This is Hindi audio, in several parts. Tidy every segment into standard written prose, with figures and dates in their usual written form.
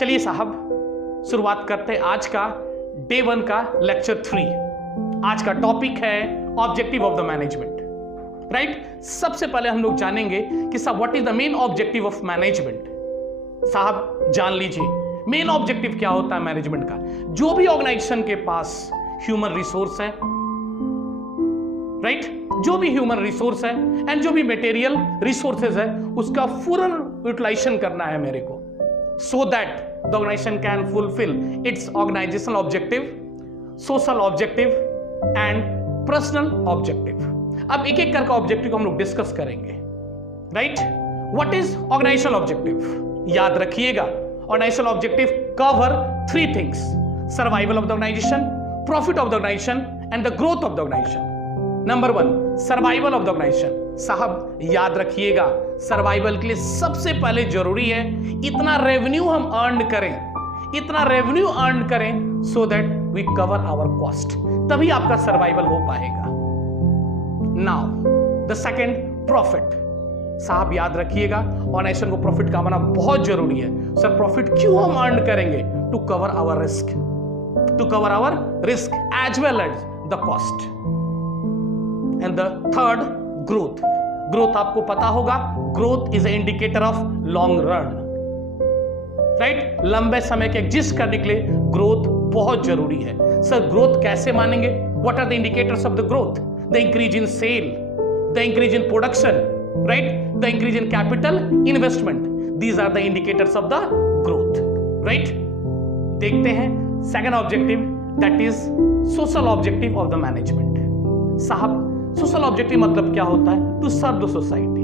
चलिए साहब शुरुआत करते हैं आज का डे 1 का लेक्चर 3। आज का टॉपिक है objective of the management. Right, सबसे पहले हम लोग जानेंगे कि साहब what is the main objective of management. साहब जान लीजिए मेन ऑब्जेक्टिव क्या होता है मैनेजमेंट का। जो भी ऑर्गेनाइजेशन के पास ह्यूमन रिसोर्स है, राइट, जो भी ह्यूमन रिसोर्स है एंड जो भी मटेरियल रिसोर्सेज है, उसका फुल यूटिलाइजेशन करना है मेरे को, so that the organisation can fulfil its organisational objective, social objective and personal objective. अब एक एक करके ऑब्जेक्टिव को हम लोग डिस्कस करेंगे। Right, what is organisational objective? याद रखिएगा, organisational objective cover 3 things: survival of the organisation, profit of the organisation and the growth of the organisation. Number 1, survival of the organisation. साहब याद रखिएगा, सर्वाइवल के लिए सबसे पहले जरूरी है इतना रेवेन्यू हम अर्न करें, इतना रेवेन्यू अर्न करें so that we cover our cost, तभी आपका सर्वाइवल हो पाएगा। Now the second, profit. साहब याद रखिएगा, ऑर्गेनाइजेशन को प्रॉफिट कमाना बहुत जरूरी है। सर प्रॉफिट क्यों हम अर्न करेंगे? To cover our risk, to cover our risk as well as the cost. And the third, growth. Growth आपको पता होगा, growth is a indicator of long run. Right, लंबे समय के एग्जिस्ट करने के लिए ग्रोथ बहुत जरूरी है। सर ग्रोथ कैसे मानेंगे? What are the indicators of the growth? The increase in sale, the increase in production, right, the increase in capital investment, these are the indicators of the growth. Right, देखते हैं second objective, that is social objective of the management. साहब सोशल ऑब्जेक्टिव मतलब क्या होता है? To serve the society.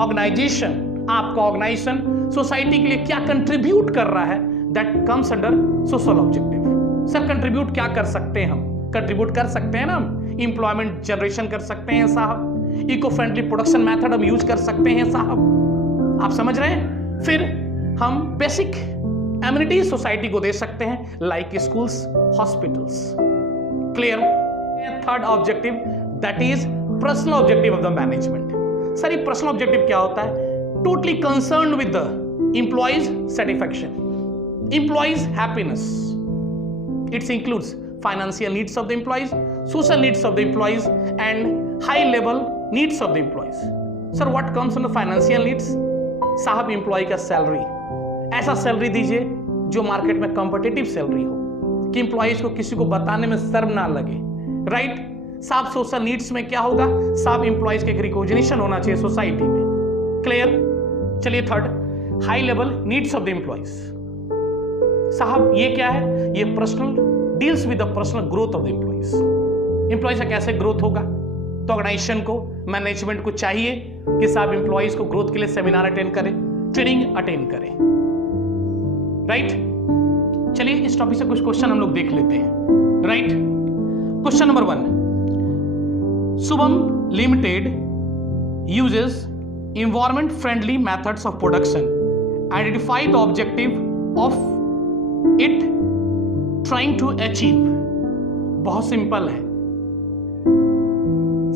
Organisation, आपका ऑर्गेनाइजेशन सोसाइटी के लिए क्या कंट्रीब्यूट कर रहा है, that comes under social objective. Sir contribute क्या कर सकते हैं हम? कंट्रीब्यूट कर सकते हैं ना हम, एम्प्लॉयमेंट जनरेशन कर सकते हैं साहब, इको फ्रेंडली प्रोडक्शन मेथड हम यूज कर सकते हैं साहब, आप समझ रहे हैं। फिर हम बेसिक एमिनिटीज सोसाइटी को दे सकते हैं, like schools, hospitals. Clear? Third objective, that is personal objective of the management. Sir ये पर्सनल ऑब्जेक्टिव क्या होता है? Totally concerned with the employees satisfaction, employees happiness. It's includes financial needs of the employees, social needs of the employees and high level needs of the employees. Sir what comes under financial needs? साहब एम्प्लॉय का सैलरी, ऐसा सैलरी दीजिए जो मार्केट में कॉम्पिटिटिव सैलरी हो, कि एम्प्लॉइज को किसी को बताने में शर्म ना लगे। राइट, साहब सोशल नीड्स में क्या होगा? साहब एम्प्लॉइज के एक रिकॉग्निशन होना चाहिए सोसाइटी में। क्लियर? चलिए third, high level needs of the employees. साहब ये क्या है? ये personal deals with the personal growth of the employees. Employees का कैसे ग्रोथ होगा? तो ऑर्गेनाइजेशन को, मैनेजमेंट को चाहिए कि साहब एम्प्लॉइज को ग्रोथ के लिए सेमिनार अटेंड करें, ट्रेनिंग अटेंड करें। राइट, चलिए इस टॉपिक से कुछ क्वेश्चन हम लोग देख लेते हैं। Right, question number 1, Shubham limited uses environment friendly methods of production, identify the objective of it trying to achieve। बहुत सिंपल है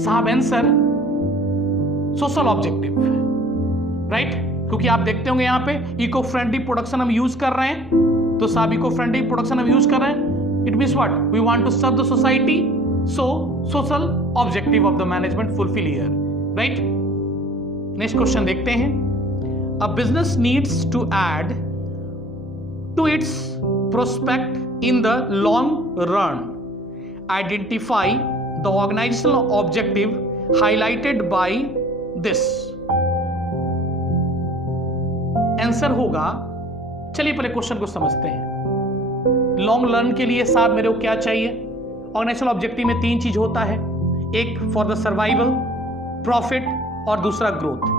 साहब आंसर, सोशल ऑब्जेक्टिव। राइट, क्योंकि आप देखते होंगे यहां पे इको फ्रेंडली प्रोडक्शन हम यूज कर रहे हैं, तो साहब इको फ्रेंडली प्रोडक्शन हम यूज कर रहे हैं, it means what? We want to serve the society, so social objective of the management fulfil here. Right, next question देखते हैं। A business needs to add to its prospect in the long run, identify the organisational objective highlighted by this. Answer होगा, चलिए पहले क्वेश्चन को समझते हैं। लॉन्ग रन के लिए साहब मेरे को क्या चाहिए? ऑर्गेनाइजेशनल ऑब्जेक्टिव में 3 चीज होता है, एक फॉर द सर्वाइवल, प्रॉफिट और दूसरा ग्रोथ।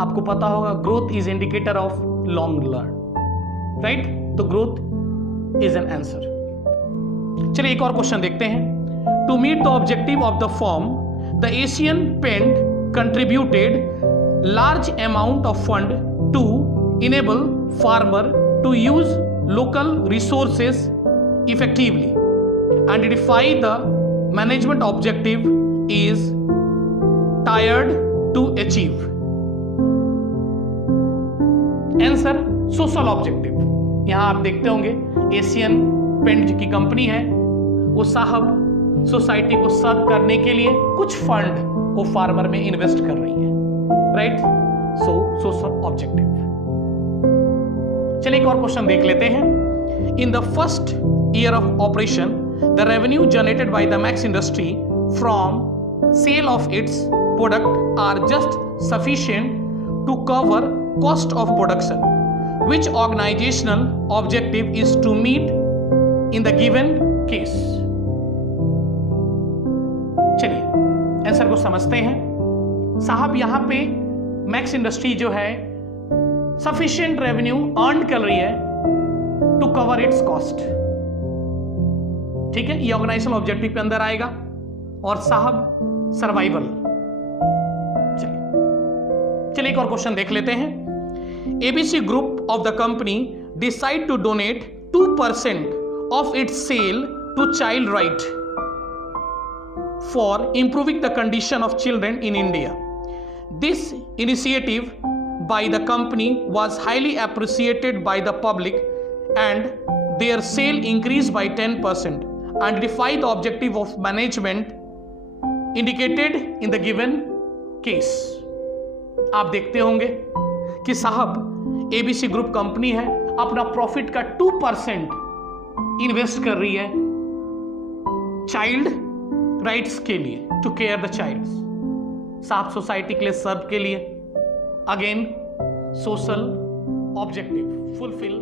आपको पता होगा growth is indicator of long run. Right, तो ग्रोथ इज एन आंसर। चलिए एक और क्वेश्चन देखते हैं। To meet the objective of the firm, the Asian paint contributed large amount of fund to enable farmer to use local resources effectively. Identify the management objective is tired to achieve। Answer social objective. यहां आप देखते होंगे एशियन पेंट की कंपनी है, वो साहब सोसाइटी को सर्व करने के लिए कुछ फंड वो फार्मर में इन्वेस्ट कर रही है, राइट। सो सोशल ऑब्जेक्टिव। चलिए एक और क्वेश्चन देख लेते हैं। In the first year of operation the revenue generated by the Max industry from sale of its product are just sufficient to cover cost of production. Which organizational objective is to meet in the given case? चलिए आंसर को समझते हैं। साहब यहां पे मैक्स इंडस्ट्री जो है सफिशिएंट रेवेन्यू अर्न कर रही है टू कवर इट्स कॉस्ट, ठीक है, ये ऑर्गेनाइजेशनल ऑब्जेक्टिव पे अंदर आएगा। और साहब सर्वाइवल। चलिए एक और क्वेश्चन देख लेते हैं। ABC Group of the company decide to donate 2% of its sale to child right for improving the condition of children in India. This initiative by the company was highly appreciated by the public and their sale increased by 10% and defied the objective of management indicated in the given case. आप देखते होंगे कि साहब एबीसी ग्रुप कंपनी है, अपना प्रॉफिट का 2% इन्वेस्ट कर रही है चाइल्ड राइट्स के लिए, टू केयर द चाइल्ड, साहब सोसाइटी के लिए, सर्व के लिए। Again social objective fulfil